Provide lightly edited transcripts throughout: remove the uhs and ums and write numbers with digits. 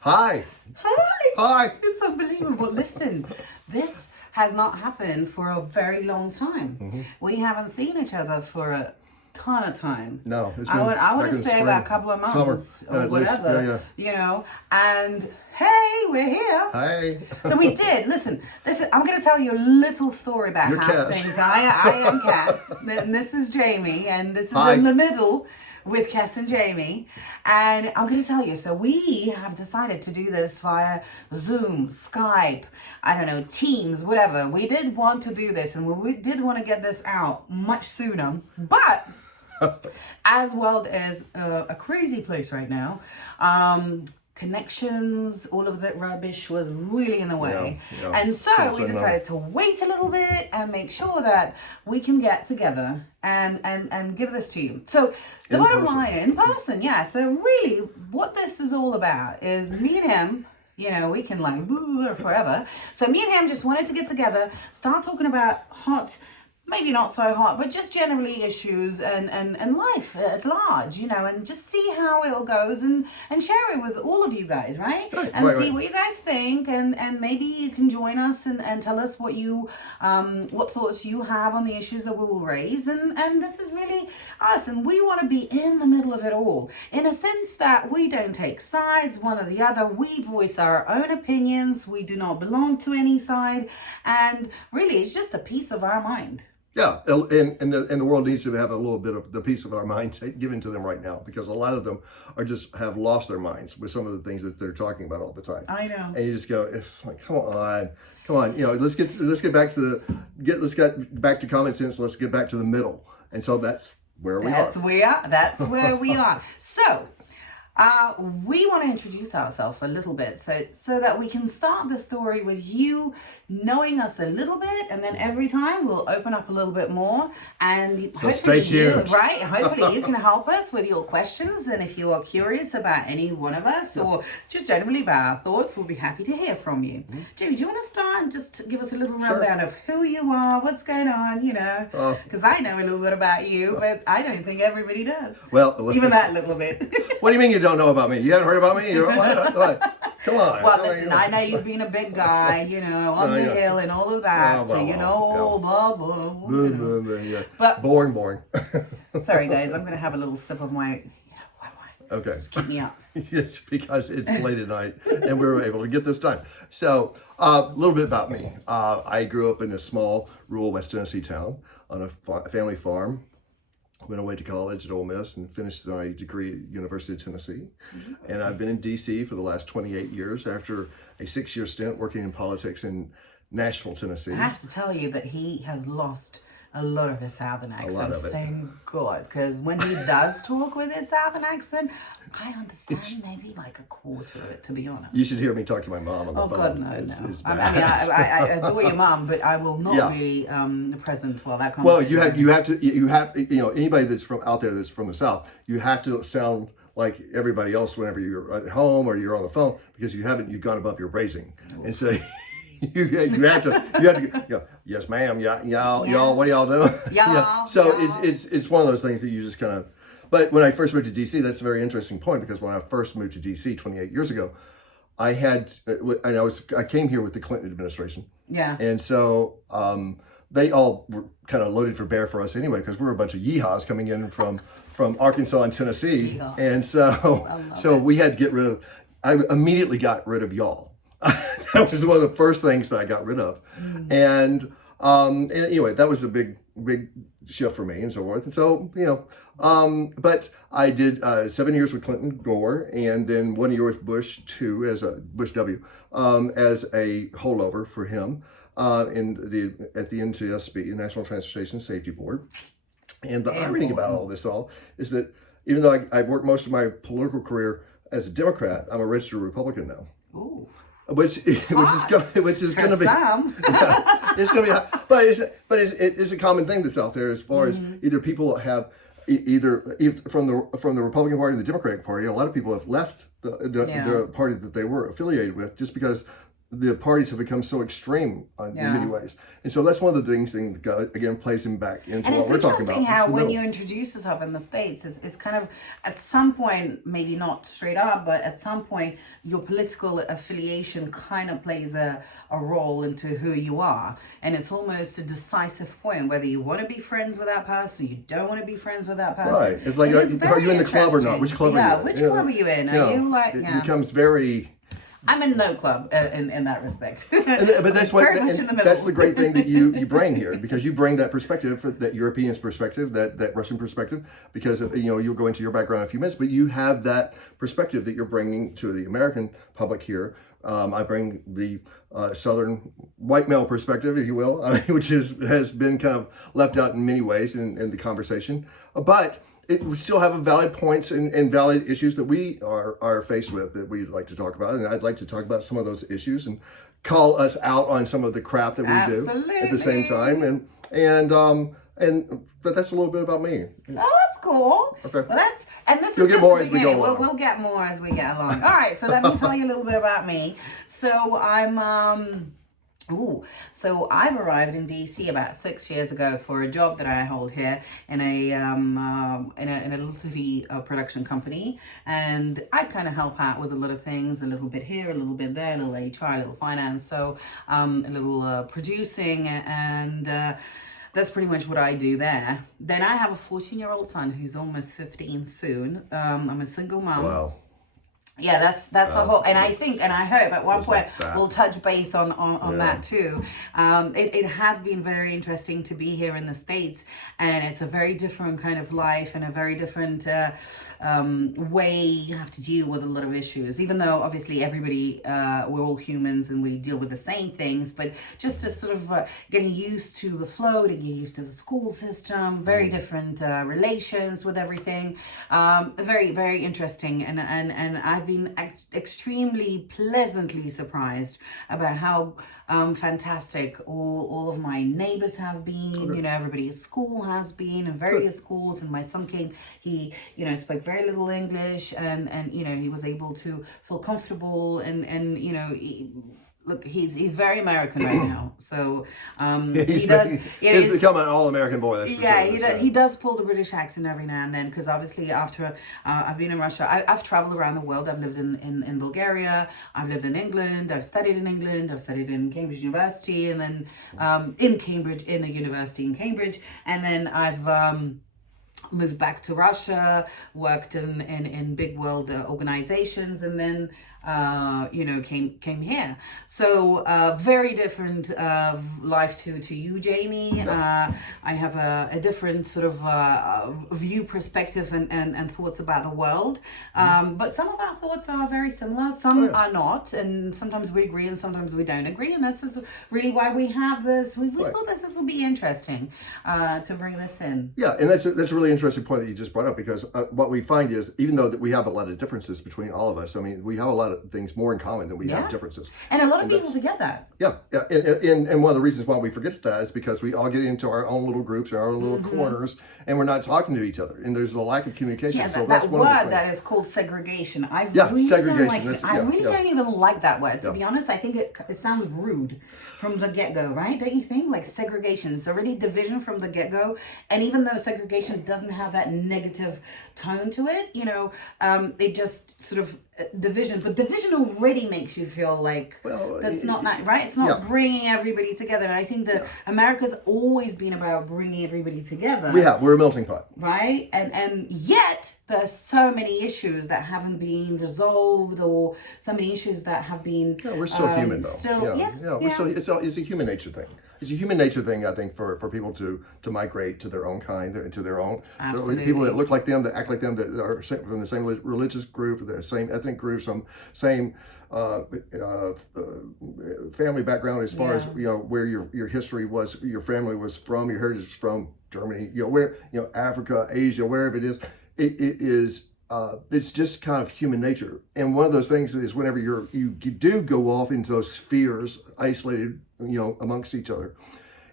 Hi. Hi! Hi. It's unbelievable. Listen, this has not happened for a very long time. We haven't seen each other for a ton of time. No, it's I been would back in the say spring. about a couple of Summer, months or at least. whatever, Yeah. And hey, we're here. Hi. So we did. Listen, I'm going to tell you a little story about You're how Cass. things. I am Cass, and this is Jamie, and this is Hi. in the middle with Cass and Jamie. And I'm going to tell you. So we have decided to do this via Zoom, Skype, I don't know, Teams, whatever. We did want to do this, and we did want to get this out much sooner, but. As world is a crazy place right now, connections, all of that rubbish was really in the way. Yeah. And so we Unknown. decided to wait a little bit and make sure that we can get together and give this to you. So the In bottom person. line, in person, yeah. So really what this is all about is me and him. We can like boo forever. So me and him just wanted to get together, start talking about hot, maybe not so hot, but just generally issues and life at large, and just see how it all goes and share it with all of you guys, right? And right, see right. what you guys think and maybe you can join us and tell us what what thoughts you have on the issues that we will raise. And this is really us, and we want to be in the middle of it all in a sense that we don't take sides one or the other. We voice our own opinions. We do not belong to any side, and really it's just a piece of our mind. Yeah, and the world needs to have a little bit of the piece of our minds given to them right now, because a lot of them have lost their minds with some of the things that they're talking about all the time. I know. And you just go, it's like, come on. Let's get back to back to common sense. Let's get back to the middle. And so that's where we are. That's where we are. So we want to introduce ourselves a little bit so that we can start the story with you knowing us a little bit, and then every time we'll open up a little bit more, and So stay tuned. Hopefully you can help us with your questions, and if you are curious about any one of us or just generally about our thoughts, we'll be happy to hear from you. Jamie, do you want to start and just give us a little rundown of who you are, what's going on, because I know a little bit about you, but I don't think everybody does. Well, Even that little bit. What do you mean you don't know about me? You haven't heard about me? What? Come on. Well, listen, I know you've been a big guy, on the hill and all of that, blah, blah, blah. blah. Yeah. But Boring. sorry, guys, I'm gonna have a little sip of my white wine. Okay. Just keep me up. Yes, because it's late at night and we were able to get this done. So, a little bit about me. I grew up in a small rural West Tennessee town on a family farm. Went away to college at Ole Miss and finished my degree at University of Tennessee. And I've been in D.C. for the last 28 years after a 6-year stint working in politics in Nashville, Tennessee. I have to tell you that he has lost a lot of his southern accent. of it. Thank God, because when he does talk with his southern accent, I understand maybe like a quarter of it, to be honest. You should hear me talk to my mom on the phone. Oh God, no. It's I bad. mean, I adore your mom, but I will not be present while that Well, conversation. you have anybody that's from out there that's from the South, you have to sound like everybody else whenever you're at home or you're on the phone, because you've gone above your raising, and so you have to go, yes ma'am, y'all, what are y'all doing? So it's one of those things that you just kind of. But when I first moved to DC, that's a very interesting point, because when I first moved to DC 28 years ago, I came here with the Clinton administration. Yeah. And so they all were kind of loaded for bear for us anyway, because we were a bunch of yeehaws coming in from Arkansas and Tennessee. Yeehaw. And so we had to get rid of. I immediately got rid of y'all. That was one of the first things that I got rid of. And anyway, that was a big shift for me and so forth. And so, but I did 7 years with Clinton Gore, and then 1 year with Bush too, as a Bush W, as a holdover for him at the NTSB, the National Transportation Safety Board. And the irony about all this is that even though I've worked most of my political career as a Democrat, I'm a registered Republican now. Ooh. Which is going to be Some. it's going to be, but it's a common thing that's out there, as far as either people have either from the Republican Party and the Democratic Party. A lot of people have left the party that they were affiliated with, just because the parties have become so extreme in many ways. And so that's one of the things that, again, plays him back into what we're talking about. And it's interesting how when you introduce yourself in the States, it's kind of, at some point, maybe not straight up, but at some point, your political affiliation kind of plays a role into who you are. And it's almost a decisive point, whether you want to be friends with that person, you don't want to be friends with that person. Right. It's like, are you in the club or not? Which club are you in? Which club are you in? Are you like, it becomes very... I'm in no club in that respect. But that's what very much in the middle. That's the great thing that you bring here, because you bring that perspective, that European perspective, that Russian perspective, because you'll go into your background in a few minutes, but you have that perspective that you're bringing to the American public here. I bring the Southern white male perspective, if you will, which has been kind of left out in many ways in the conversation, but it we still have valid points and valid issues that we are faced with that we'd like to talk about. And I'd like to talk about some of those issues and call us out on some of the crap that we do at the same time. But that's a little bit about me. Oh, that's cool. Okay. Well, this You'll is get just more the as we go beginning. along. We'll get more as we get along. All right, so let me tell you a little bit about me. So I've arrived in DC about 6 years ago for a job that I hold here in a little TV production company, and I kind of help out with a lot of things, a little bit here, a little bit there, a little HR, a little finance, so a little producing, and that's pretty much what I do there. Then I have a 14-year-old son who's almost 15 soon. I'm a single mom. Wow. Yeah, that's a whole, and I think, and I hope at one point we'll touch base on that too. It has been very interesting to be here in the States, and it's a very different kind of life and a very different way you have to deal with a lot of issues, even though obviously everybody, we're all humans and we deal with the same things, but just to sort of getting used to the flow, to get used to the school system, very different relations with everything, very, very interesting, and I've been extremely pleasantly surprised about how fantastic all of my neighbors have been. Everybody at school has been in various schools, and my son came, he spoke very little English, and he was able to feel comfortable, and look, he's very American right now. So he's become an all-American boy. That's he does pull the British accent every now and then, because obviously after I've been in Russia, I've traveled around the world. I've lived in Bulgaria, I've lived in England, I've studied in England, I've studied in Cambridge University, and then in a university in Cambridge, and then I've moved back to Russia, worked in big world organizations, and then came here. So very different life to you, Jamie. I have a different sort of view, perspective, and thoughts about the world. But some of our thoughts are very similar. Some are not, and sometimes we agree and sometimes we don't agree. And this is really why we have this. We thought this will be interesting to bring this in. Yeah, and that's a really interesting point that you just brought up, because what we find is, even though that we have a lot of differences between all of us, I mean, we have a lot of things more in common than we have differences. And a lot of people forget that. Yeah. And one of the reasons why we forget that is because we all get into our own little groups or our own little corners, and we're not talking to each other, and there's a lack of communication. Yeah, so that word that is called segregation. I really don't even like that word, to be honest. I think it sounds rude from the get-go, right? Don't you think? Like segregation, it's already division from the get-go, and even though segregation doesn't have that negative tone to it, it just sort of division, but division already makes you feel like that's not nice, right? It's not bringing everybody together. And I think that America's always been about bringing everybody together. We're a melting pot, right? And yet there's so many issues that haven't been resolved, or so many issues that have been. We're still human, though. It's a human nature thing. It's a human nature thing, I think, for people to migrate to their own kind, to their own. Absolutely. People that look like them, that act like them, that are from the same religious group, the same ethnic group, some same family background, as far as where your history was, your family was from, your heritage is from Germany, where Africa, Asia, wherever it is, it is. It's just kind of human nature, and one of those things is whenever you do go off into those spheres, isolated, amongst each other,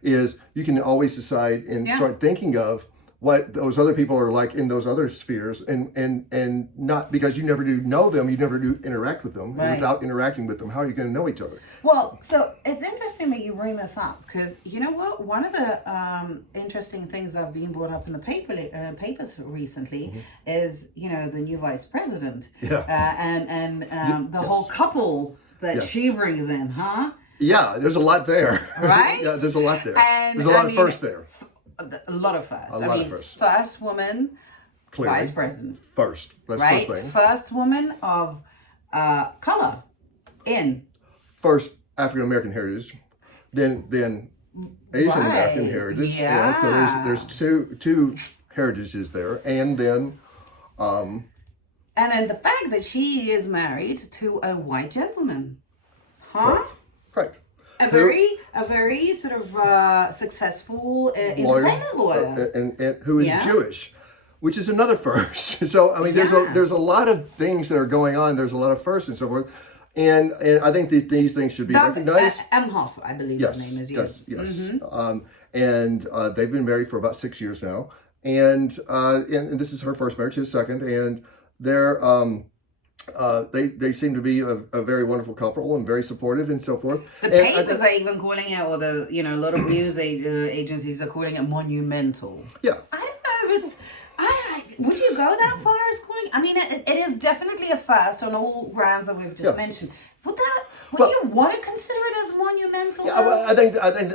is you can always decide and start thinking of what those other people are like in those other spheres, and not because you never do know them, you never do interact with them. And without interacting with them, how are you going to know each other? Well, so it's interesting that you bring this up, because you know what? One of the interesting things that have been brought up in the papers recently is, you know, the new vice president, and the whole couple that she brings in, huh? Yeah, there's a lot there. Right? Yeah, there's a lot there. And there's a lot of firsts there. A lot of firsts. A lot of firsts. First woman, Clearly. vice president. First. That's Right? first thing. First woman of color in. First African American heritage, then Asian American heritage. Yeah. So there's two heritages there, and then And then the fact that she is married to a white gentleman. Huh? Correct. A very sort of successful entertainment lawyer. And who is Jewish, which is another first. So I mean, there's a lot of things that are going on. There's a lot of firsts and so forth, and I think these things should be recognized. Emhoff, I believe his name is. Yes. And they've been married for about 6 years now, and this is her first marriage, his second, and they're they seem to be a very wonderful couple and very supportive and so forth. The papers are even calling it, or a lot of news agencies are calling it monumental. Yeah. I don't know if it's. Would you go that far as calling? I mean, it is definitely a first on all grounds that we've just mentioned. Would you want to consider it as monumental? Yeah, well,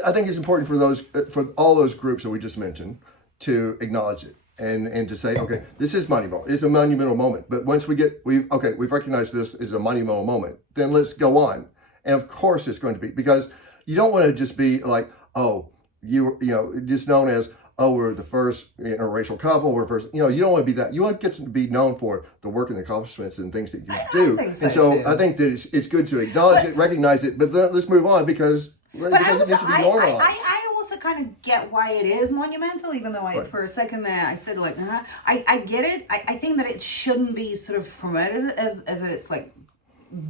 I think it's important for all those groups that we just mentioned to acknowledge it. And to say, okay, this is monumental. It's a monumental moment. But once we've recognized this as a monumental moment, then let's go on. And of course it's going to be, because you don't want to just be like, oh, you know, just known as, oh, we're the first interracial couple, we're first, you know, you don't want to be that. You want to get to be known for the work and the accomplishments and things that you do. I think so and so too. I think that it's good to acknowledge it, recognize it, but let's move on because it needs to be normalized. I also kind of get why it is monumental, even though for a second there I said like, I get it. I think that it shouldn't be sort of promoted as it's like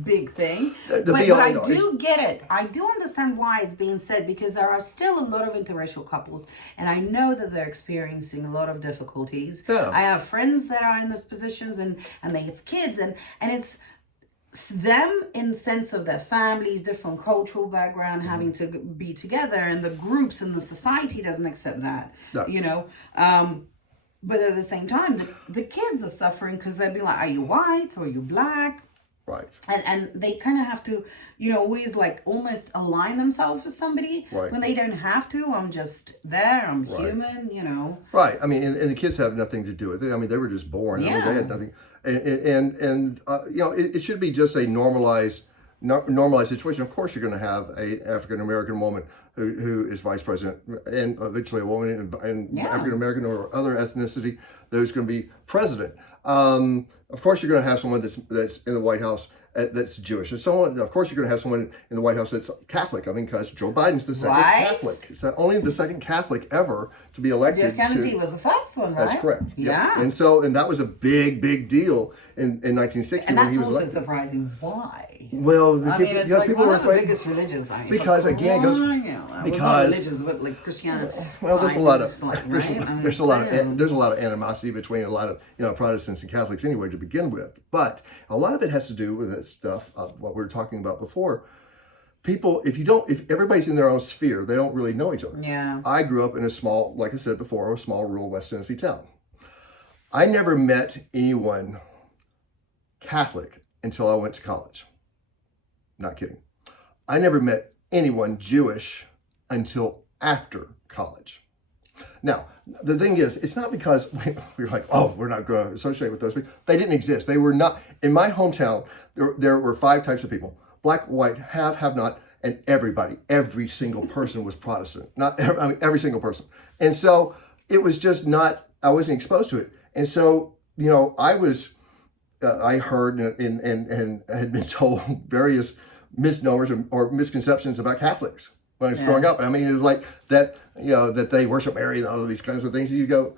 big thing. But I do get it. I do understand why it's being said, because there are still a lot of interracial couples, and I know that they're experiencing a lot of difficulties. Yeah. I have friends that are in those positions, and they have kids, and it's them in sense of their families, different cultural background, having to be together, and the groups and the society doesn't accept that. No. You know. But at the same time, the kids are suffering because they'll be like, are you white or are you black? Right. And they kind of have to, you know, always like almost align themselves with somebody when they don't have to. I'm just there. I'm human, you know. Right. I mean, and the kids have nothing to do with it. I mean, they were just born. Yeah. I mean, they had nothing. And you know, it should be just a normalized situation. Of course, you're going to have a African American woman who is vice president, and eventually a woman and African American or other ethnicity who's going to be president. Of course, you're going to have someone that's in the White House that's Jewish, and someone. Of course, you're going to have someone in the White House that's Catholic. I mean, because Joe Biden's the second Catholic. It's only the second Catholic ever to be elected. Jeff Kennedy was the first one, right? That's correct. Yeah. And that was a big deal in 1960 and when that's he was also elected. surprising. Why? Well, I mean, it's like people one were of the afraid. biggest religions. I mean, Because again, it goes because religions, but like Christianity. Well, there's a lot of there's a lot of animosity between a lot of Protestants and Catholics anyway to begin with. But a lot of it has to do with that stuff what we were talking about before. People, if everybody's in their own sphere, they don't really know each other. Yeah. I grew up in a small, like I said before, a small rural West Tennessee town. I never met anyone Catholic until I went to college. Not kidding. I never met anyone Jewish until after college. Now, the thing is, it's not because we were like, oh, we're not going to associate with those people. They didn't exist. They were not. In my hometown, there were 5 types of people: black, white, have not, and everybody. Every single person was Protestant. Every single person. And so it was just not, I wasn't exposed to it. And so, I heard and had been told various misnomers or misconceptions about Catholics when I was growing up. I mean, it was like that, that they worship Mary and all of these kinds of things. And you go,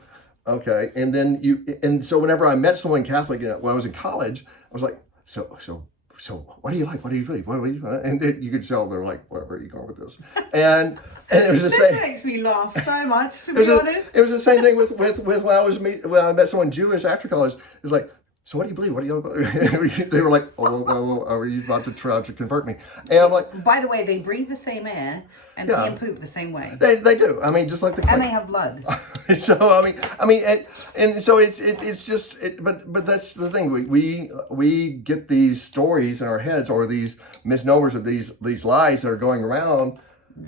okay. And then so whenever I met someone Catholic when I was in college, I was like, so so what do you like? What do you really? What do you? And you could tell they're like, where are you going with this? And it was the This same. makes me laugh so much, to It was, be honest. it was the same thing with when I met someone Jewish after college. It was like, so what do you believe? What do you? They were like, oh, are you about to try to convert me? And I'm like, By the way, they breathe the same air and pee and poop the same way. they do. I mean, just like the. And they have blood. So and so it's just but that's the thing. We get these stories in our heads, or these misnomers, of these lies that are going around,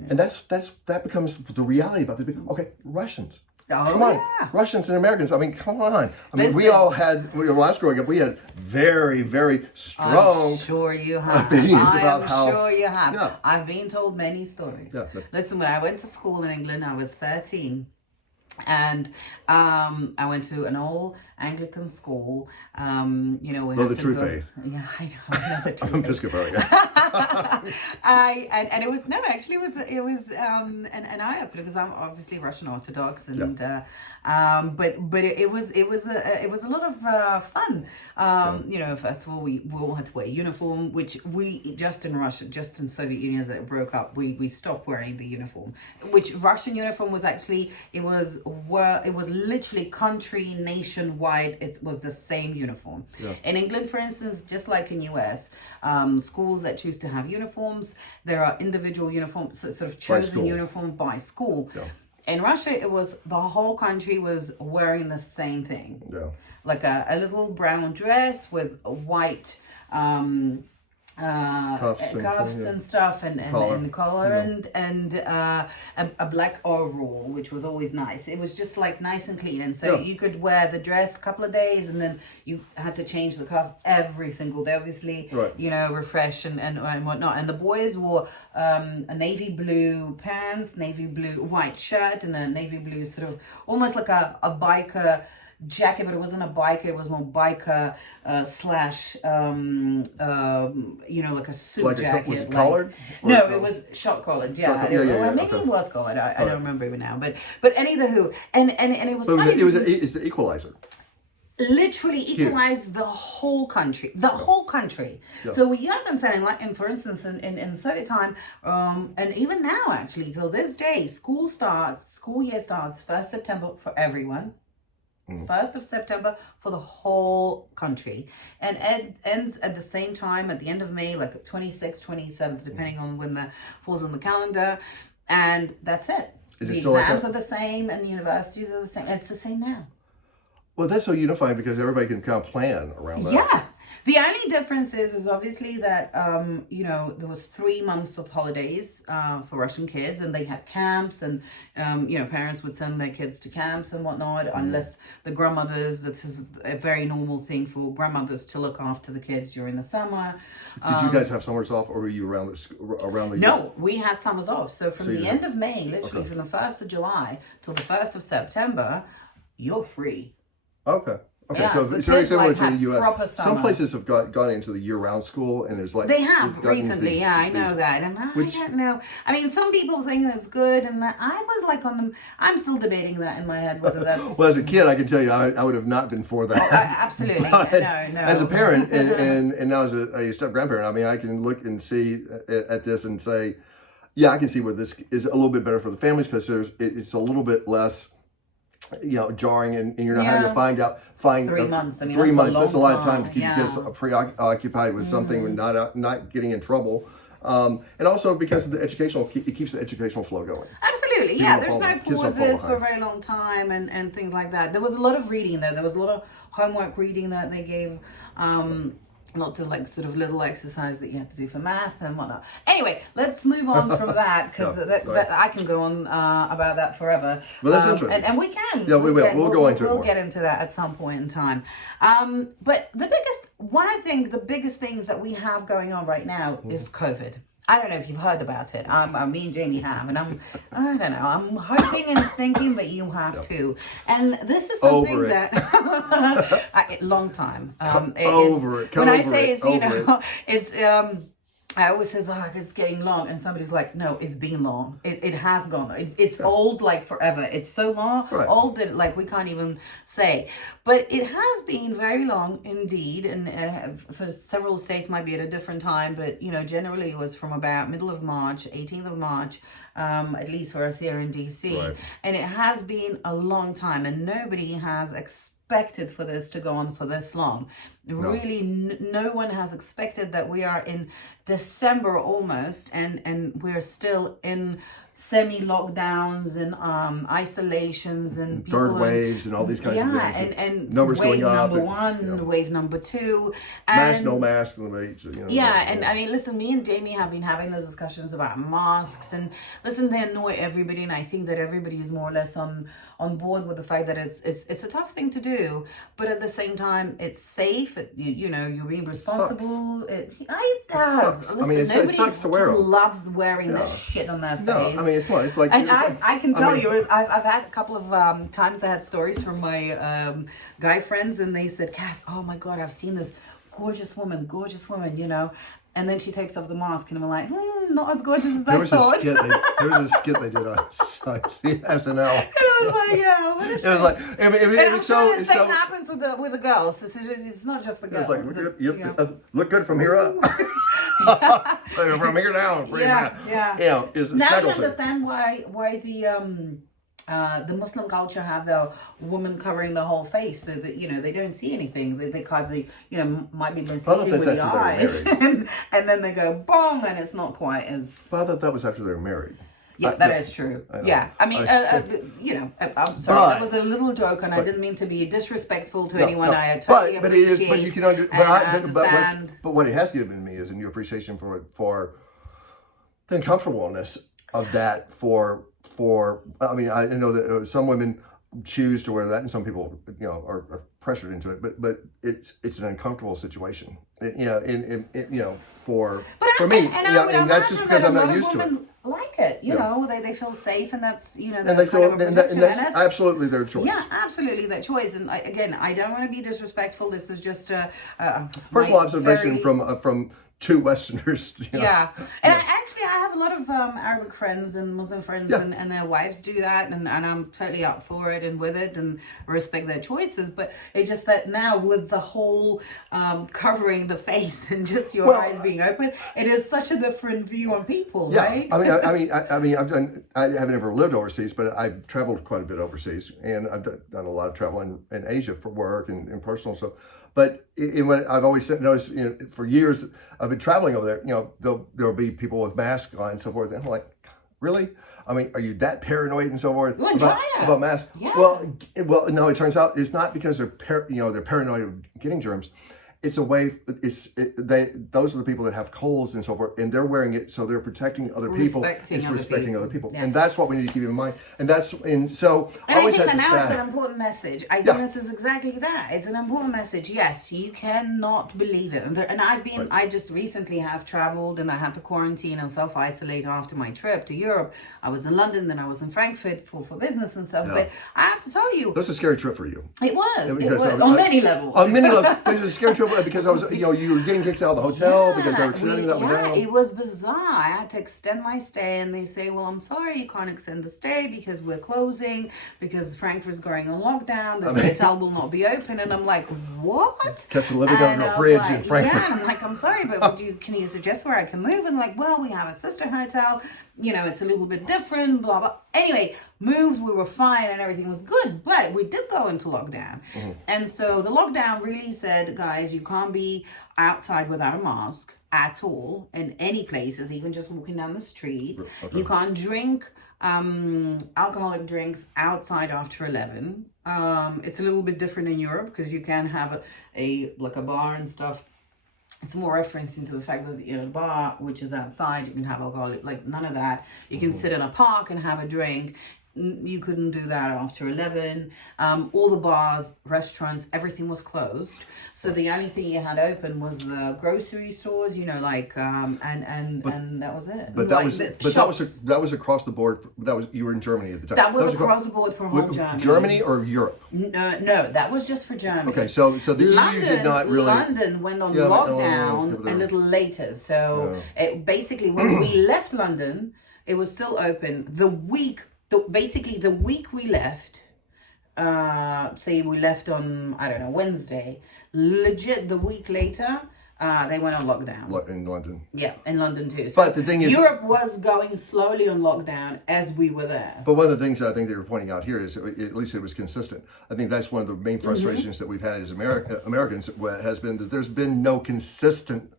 and that becomes the reality about the people. Okay, Russians. Oh, Come on, yeah. Russians and Americans. I mean, come on. I mean, we Listen. all had, when I was growing up, we had very, very strong. I'm sure you have. opinions I about am how- sure you have. Yeah. I've been told many stories. Yeah, but- Listen, when I went to school in England, I was 13. And I went to an old Anglican school. We Know had the to true go- faith. Yeah, I know the true I'm faith. Episcopalian. And it was, no, actually it was an eye opener, because I'm obviously Russian Orthodox, and but it was a lot of fun. First of all, we all had to wear uniform, which we just in Soviet Union, as it broke up, we stopped wearing the uniform. Which Russian uniform was actually, it was literally country, nationwide. It was the same uniform. Yeah. In England, for instance, just like in US, schools that choose to have uniforms, there are individual uniforms, sort of chosen school. uniform by school. Yeah. In Russia, it was the whole country was wearing the same thing, Yeah. like a little brown dress with a white Cuffs and cuffs yeah. and stuff, and collar, Yeah. and a black overall, which was always nice. It was just like nice and clean, and so Yeah. you could wear the dress a couple of days, and then you had to change the cuff every single day, obviously. Right. Refresh and whatnot. And the boys wore a navy blue pants, navy blue white shirt, and a navy blue sort of almost like a biker jacket, but it wasn't a biker, it was more biker slash like a suit Like jacket. was it collared? Or No, no? it was short collared. Yeah, Short I collar. don't Yeah, know. yeah, yeah, Maybe okay. it was collared. I don't remember it now. But anywho, and it was But funny. it's the equalizer. Literally equalized the whole country. Yeah. So you have to understand, for instance, in Soviet time, and even now actually till this day, school year starts 1st September for everyone. 1st of September for the whole country, and ends at the same time at the end of May, like 26th, 27th, depending on when that falls on the calendar, and that's it. Is it The still like exams that? are the same, and the universities are the same. It's the same now. Well, that's so unifying because everybody can kind of plan around that. Yeah. The only difference is obviously that, there was 3 months of holidays for Russian kids, and they had camps, and, parents would send their kids to camps and whatnot, unless the grandmothers, it is a very normal thing for grandmothers to look after the kids during the summer. Did you guys have summers off, or were you around the No, we had summers off. So from you the did. end of May, literally from the 1st of July till the 1st of September, you're free. Okay. Okay, Yeah, so so it's very kids, similar like, to the had U.S. proper Some summer. places have gone into the year-round school, and there's like They have they've gotten recently, these- yeah, I know these- that, and I which- don't know. I mean, some people think it's good, and I was like on them. I'm still debating that in my head whether that's. Well, as a kid, I can tell you, I would have not been for that. Absolutely, But no. As a parent and now as a step grandparent, I mean, I can look and see at this and say, yeah, I can see where this is a little bit better for the families because it's a little bit less, jarring, and you're not having to find 3 months. I mean, 3 that's a months. That's a long lot of time to time, keep yeah. your kids preoccupied with something and not getting in trouble. And also because of it keeps the educational flow going. Absolutely, yeah. don't There's fall no behind. Kids don't fall pauses for a behind. very long time and things like that. There was a lot of reading though. There was a lot of homework reading that they gave. Lots of like sort of little exercise that you have to do for math and whatnot. Anyway, let's move on from that because Yeah, that I can go on about that forever. Well, that's interesting. And we can. Yeah, we will. We'll go into it We'll more. get into that at some point in time. But I think the biggest things that we have going on right now Mm-hmm. is COVID. I don't know if you've heard about it. Me and Jamie have, and I don't know. I'm hoping and thinking that you have too. And this is something Over it. that long time. Over it. When Come I over say it. it's Over it's I always says, oh, it's getting long, and somebody's like, no, it's been long. It has gone. It's old like forever. It's so long, Right. old that like we can't even say. But it has been very long indeed, and for several states might be at a different time. But generally it was from about middle of March, 18th of March, at least for us here in DC, Right. and it has been a long time, and nobody has expected for this to go on for this long. Really, no one has expected that we are in December almost, and we're still in semi-lockdowns and isolations and people Third waves and all these kinds of things. and numbers wave going up. number and, one, wave number two, mask, and no mask. and I mean, listen, me and Jamie have been having those discussions about masks, and listen, they annoy everybody, and I think that everybody is more or less on board with the fact that it's a tough thing to do, but at the same time, it's safe. You're being responsible. It does. Sucks. Listen, I mean, it nobody sucks to wear 'em. loves wearing this shit on their face. No, I mean, it's fun. It's like, And it's like- I can tell mean, you, I've had a couple of times I had stories from my guy friends, and they said, Cass, oh my God, I've seen this gorgeous woman, and then she takes off the mask, and I'm like, not as gorgeous as There I was a thought. skit. There was a skit they did on SNL. And I was like, yeah, what a It was like, I mean, and I'm sure the same so. happens with the girls. It's not just the It girls. was like, look good from here up. From here down, pretty bad. Yeah. Is the Now you snuggle thing. understand why the Muslim culture have the woman covering the whole face. They don't see anything. They kind of might be I thought misleading with that's the after they were eyes, and then they go bong, and it's not quite as. But I thought that was after they were married. Yeah, that is true. I know. Yeah, I mean, I'm sorry, But- that was a little joke, and I didn't mean to be disrespectful to anyone. No. I totally but it is. appreciate. But you can understand. but what it has given me is a new appreciation for the uncomfortableness of that. I mean, I know that some women choose to wear that, and some people, are pressured into it. But it's an uncomfortable situation. For me, and that's just because I'm not used to it. Like it, they feel safe, and that's And they feel, and that's absolutely their choice. yeah, absolutely their choice. And I don't want to be disrespectful. This is just a Personal my observation very- from two Westerners. Yeah, and I have a lot of Arabic friends and Muslim friends, Yeah. and their wives do that, and I'm totally up for it and with it, and respect their choices. But it's just that now with the whole covering the face and just your eyes being open, it is such a different view on people, Yeah, right? I mean, I haven't ever lived overseas, but I've traveled quite a bit overseas, and I've done a lot of travel in Asia for work and personal stuff. But what I've always noticed, for years I've been traveling over there. There'll be people with masks on and so forth, and I'm like, really? I mean, are you that paranoid and so forth Well, in China. about masks? Yeah. Well, no. It turns out it's not because they're paranoid of getting germs. It's a way. Those are the people that have colds and so forth, and they're wearing it, so they're protecting other people. It's respecting other people, Yeah. and that's what we need to keep in mind. And so And I I always think had that this now it's bad. an important message. I think Yeah. this is exactly that. It's an important message. Yes, you cannot believe it. And I just recently have traveled, and I had to quarantine and self-isolate after my trip to Europe. I was in London, then I was in Frankfurt for business and stuff. Yeah. But I have to tell you, That's a scary trip for you. it was. because On many levels. On many levels, it was a scary trip because I was, you were getting kicked out of the hotel because they were shutting that one down. It was bizarre. I had to extend my stay, and they say, well, I'm sorry, you can't extend the stay because we're closing, because Frankfurt's going on lockdown, this hotel will not be open. And I'm like, what? Guess we're living under And a I was bridge like, in Frankfurt. Yeah, and I'm like, I'm sorry, but can you suggest where I can move? And like, well, we have a sister hotel, it's a little bit different, blah, blah. Anyway, moved, we were fine, and everything was good, but we did go into lockdown. Mm-hmm. And so the lockdown really said, guys, you can't be outside without a mask at all in any places, even just walking down the street. Okay. You can't drink alcoholic drinks outside after 11. It's a little bit different in Europe because you can have a bar and stuff. It's more referenced into the fact that a bar which is outside, you can have alcohol, like none of that. You can sit in a park and have a drink. You couldn't do that after 11. All the bars, restaurants, everything was closed. So the only thing you had open was the grocery stores, and that was it. But that was across the board. You were in Germany at the time. That was across the board for whole Germany. Germany or Europe? No, that was just for Germany. Okay, so the EU did not really. London went on lockdown a little later. So basically, when we left London, it was still open. Basically the week we left, say we left on, I don't know, Wednesday, legit the week later, they went on lockdown. In London. Yeah, in London too. So but the thing is, Europe was going slowly on lockdown as we were there. But one of the things that I think they were pointing out here is at least it was consistent. I think that's one of the main frustrations that we've had as Americans has been that there's been no consistent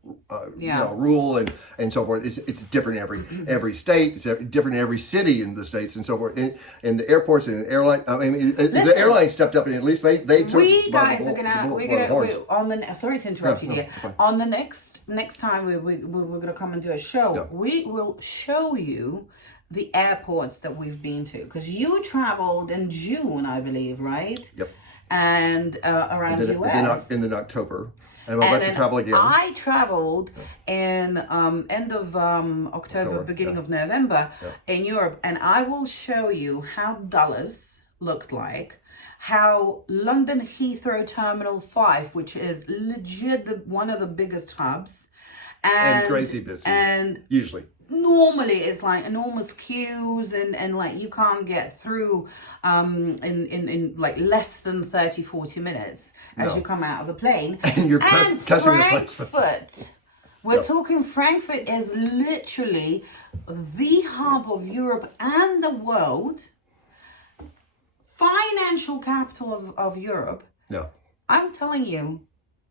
rule and so forth. It's different in every state. It's different in every city in the states and so forth. In the airports and airline, the airline stepped up and at least they took. We're gonna on the sorry to interrupt you, dear. On the next time we're gonna come and do a show. We will show you the airports that we've been to, because you traveled in June, I believe, right? Yep. And around the US. In October. And I'm about to travel again. I traveled in end of October, beginning of November in Europe, and I will show you how Dulles looked like, how London Heathrow Terminal 5, which is legit one of the biggest hubs, and crazy busy, and usually normally it's like enormous queues and like you can't get through in like less than 30-40 minutes as you come out of the plane. And you're cussing Frankfurt. We're talking Frankfurt is literally the hub of Europe and the world, financial capital of Europe. Yeah. I'm telling you,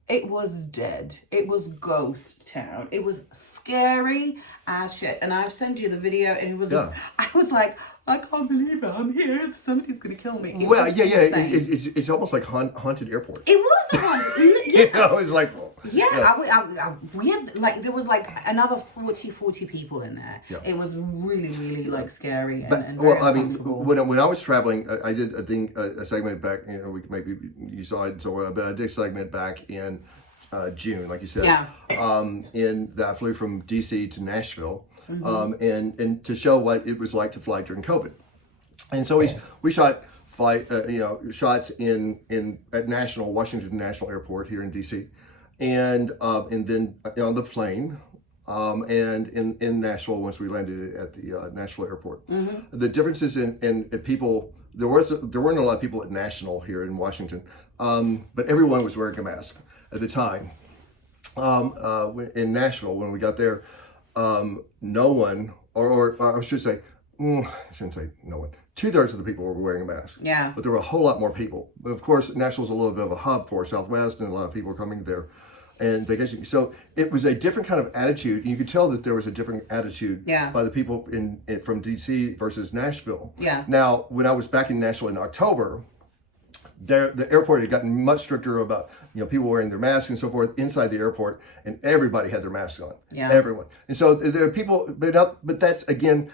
it was dead. It was ghost town. It was scary as shit. And I've sent you the video, and it was. I was like, I can't believe it. I'm here. Somebody's gonna kill me. It's almost like haunted airport. It was a haunted. It's like. We had like there was like another 40 people in there. Yeah. It was really, really like scary and very uncomfortable. When I was traveling, I did a segment back. Maybe you saw it, but I did a segment back in June, like you said. Yeah. I flew from DC to Nashville, and to show what it was like to fly during COVID, and so we shot shots at Washington National Airport here in DC. And then on the plane, and in Nashville once we landed at the Nashville airport. The differences in people, there weren't a lot of people at National here in Washington, but everyone was wearing a mask at the time. In Nashville when we got there, no one, or I should say, I shouldn't say no one. 2/3 of the people were wearing a mask. Yeah. But there were a whole lot more people. But of course, Nashville's a little bit of a hub for Southwest, and a lot of people are coming there. And vacation. So it was a different kind of attitude. You could tell that there was a different attitude by the people from DC versus Nashville. Yeah. Now, when I was back in Nashville in October, the airport had gotten much stricter about people wearing their masks and so forth inside the airport, and everybody had their masks on. Yeah. Everyone. And so there are people, but that's in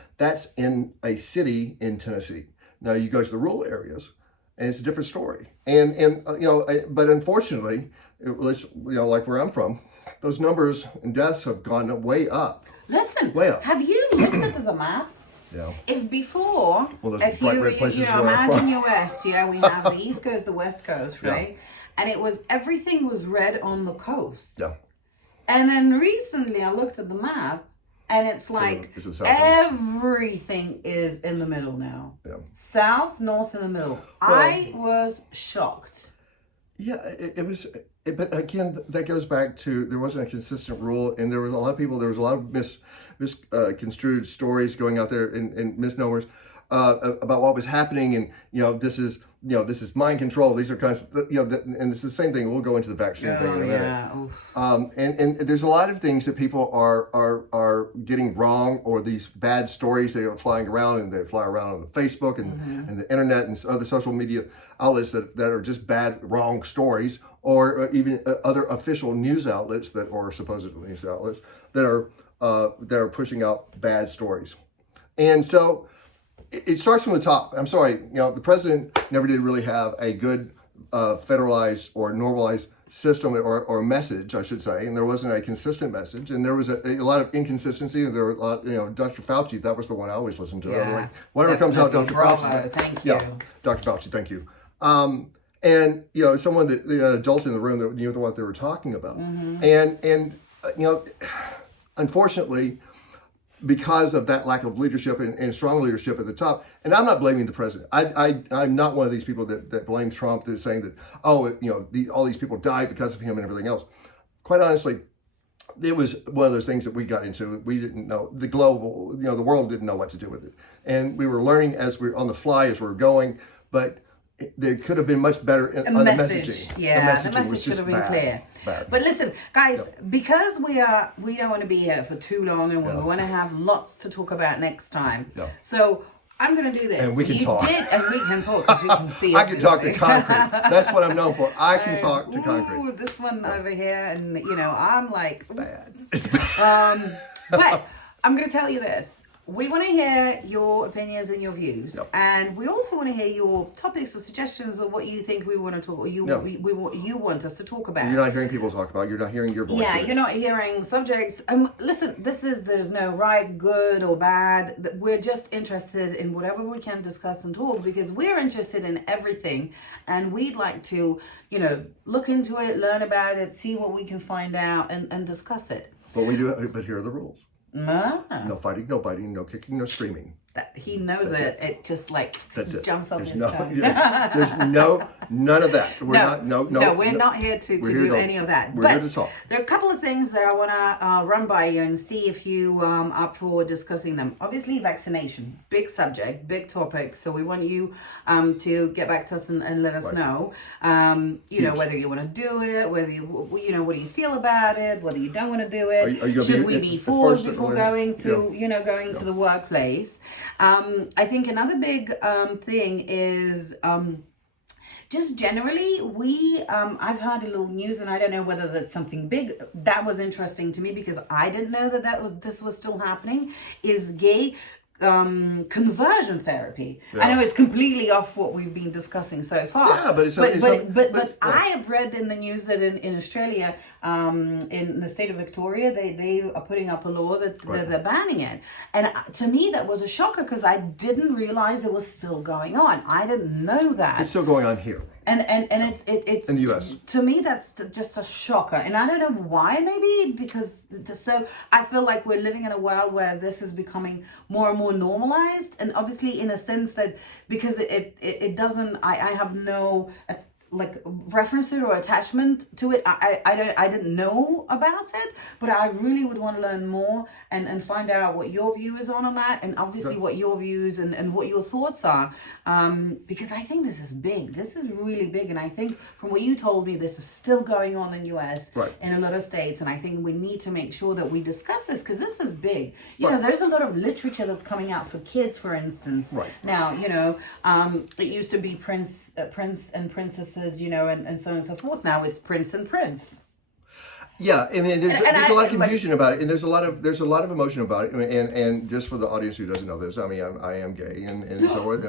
a city in Tennessee. Now you go to the rural areas, and it's a different story. But unfortunately, like where I'm from, those numbers and deaths have gone way up. Listen, way up. Have you looked at the map? Yeah. If before, if you imagine your West, we have the East Coast, the West Coast, right? Yeah. And everything was red on the coast. Yeah. And then recently I looked at the map, and it's like everything is in the middle now. Yeah. South, north, in the middle. Well, I was shocked. Yeah, it was. But again, that goes back to there wasn't a consistent rule, and there was a lot of people. There was a lot of misconstrued stories going out there and misnomers about what was happening, and this is mind control. These are kinds of, and it's the same thing. We'll go into the vaccine thing in a minute. And there's a lot of things that people are getting wrong, or these bad stories they are flying around, and they fly around on the Facebook and the internet and other social media outlets that are just bad, wrong stories, or even other official news outlets or supposed news outlets that are pushing out bad stories. And so it starts from the top. I'm sorry, the president never did really have a good federalized or normalized system or message, I should say, and there wasn't a consistent message, and there was a lot of inconsistency. And there were a lot, Dr. Fauci, that was the one I always listened to. Yeah, Like, whatever comes out, Dr. Bravo, Fauci. thank you. Yeah, Dr. Fauci, thank you. And someone that the adult in the room that knew what they were talking about, and unfortunately, because of that lack of leadership and strong leadership at the top, and I'm not blaming the president. I'm not one of these people that blames Trump, that's saying that, all these people died because of him and everything else. Quite honestly, it was one of those things that we got into. We didn't know the global, the world didn't know what to do with it, and we were learning as we were on the fly as we were going. But there could have been much better on the messaging. Yeah, the message was should just have been clear. Bad. But listen, guys, because we don't want to be here for too long, and we want to have lots to talk about next time. Yeah. So I'm going to do this. And we can talk. And we can talk, because you can see. I can talk to concrete. That's what I'm known for. I can talk to concrete. Ooh, this one over here, and I'm like, It's bad. It's bad. but I'm going to tell you this. We want to hear your opinions and your views, and we also want to hear your topics or suggestions of what you think we want to talk, or you want us to talk about. You're not hearing people talk about. You're not hearing your voice. Yeah, you're not hearing subjects. Listen, there's no right, good, or bad. We're just interested in whatever we can discuss and talk, because we're interested in everything, and we'd like to, look into it, learn about it, see what we can find out, and discuss it. But here are the rules. No fighting, no biting, no kicking, no screaming. He knows it. It just jumps off his tongue. There's none of that. We're not here to do any of that. We're here to talk. There are a couple of things that I want to run by you and see if you up for discussing them. Obviously, vaccination, big subject, big topic. So we want you to get back to us and let us know. Whether you want to do it, whether what do you feel about it, whether you don't want to do it. Should we be forced before going to to the workplace? I think another big thing is just generally I've heard a little news, and I don't know whether that's something big that was interesting to me, because I didn't know this was still happening, is gay conversion therapy. Yeah. I know it's completely off what we've been discussing so far. Yeah, but I have read in the news that in Australia, in the state of Victoria, they are putting up a law that they're banning it. And to me, that was a shocker, because I didn't realize it was still going on. I didn't know that. It's still going on here. And it's in the US. To me, that's just a shocker, and I don't know why. Maybe because I feel like we're living in a world where this is becoming more and more normalized, and obviously in a sense that because it doesn't. I have no reference it or attachment to it. I didn't know about it, but I really would want to learn more and find out what your view is on that, and obviously what your views and what your thoughts are, because I think this is big. This is really big, and I think from what you told me, this is still going on in US in a lot of states, and I think we need to make sure that we discuss this, because this is big. There's a lot of literature that's coming out for kids, for instance. Now, it used to be prince and princesses, and so on and so forth. Now it's prince and prince. Yeah, I mean, there's a lot of confusion about it, and there's a lot of emotion about it. And just for the audience who doesn't know this, I mean, I am gay, and so forth.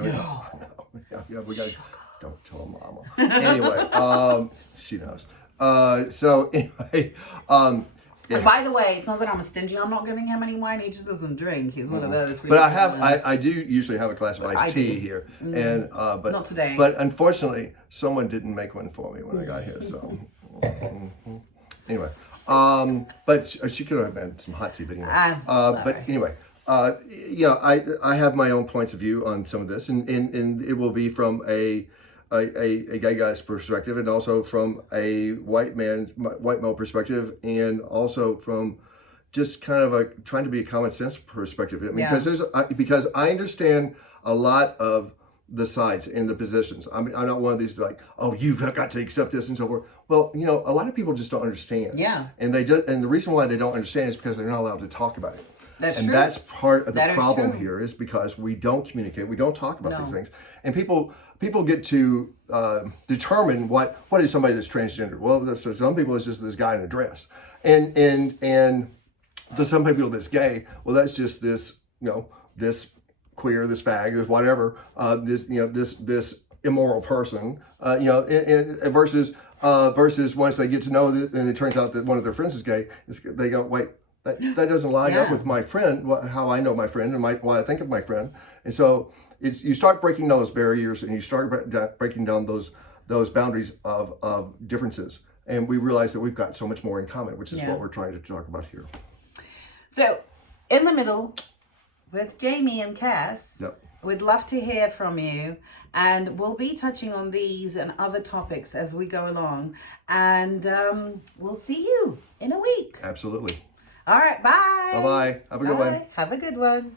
Yeah, we got. Don't tell Mama. Anyway, she knows. So anyway. And by the way, it's not that I'm stingy. I'm not giving him any wine. He just doesn't drink. He's one of those. But I do usually have a glass of iced tea here, and but not today. But unfortunately, someone didn't make one for me when I got here. So anyway, but she could have had some hot tea. But anyway, I'm sorry. But anyway, I have my own points of view on some of this, and it will be from a gay guy's perspective, and also from a white male perspective, and also from just kind of trying to be a common sense perspective. I mean, because I understand a lot of the sides and the positions. I mean, I'm not one of these you've got to accept this and so forth. Well, a lot of people just don't understand. Yeah. And the reason why they don't understand is because they're not allowed to talk about it. That's true. That's part of the problem here, is because we don't communicate, we don't talk about these things, and people get to determine what is somebody that's transgender. Well, so some people it's just this guy in a dress, and to some people that's gay. Well, that's just this this queer, this fag, this whatever, this immoral person, versus once they get to know it, and it turns out that one of their friends is gay, they go, wait, that doesn't line up with my friend, how I know my friend and what I think of my friend. And so you start breaking down those barriers, and you start breaking down those boundaries of differences. And we realize that we've got so much more in common, which is what we're trying to talk about here. So, in the middle, with Jamie and Cass, we'd love to hear from you. And we'll be touching on these and other topics as we go along. And we'll see you in a week. Absolutely. All right, bye. Bye-bye. Have a good one. Have a good one.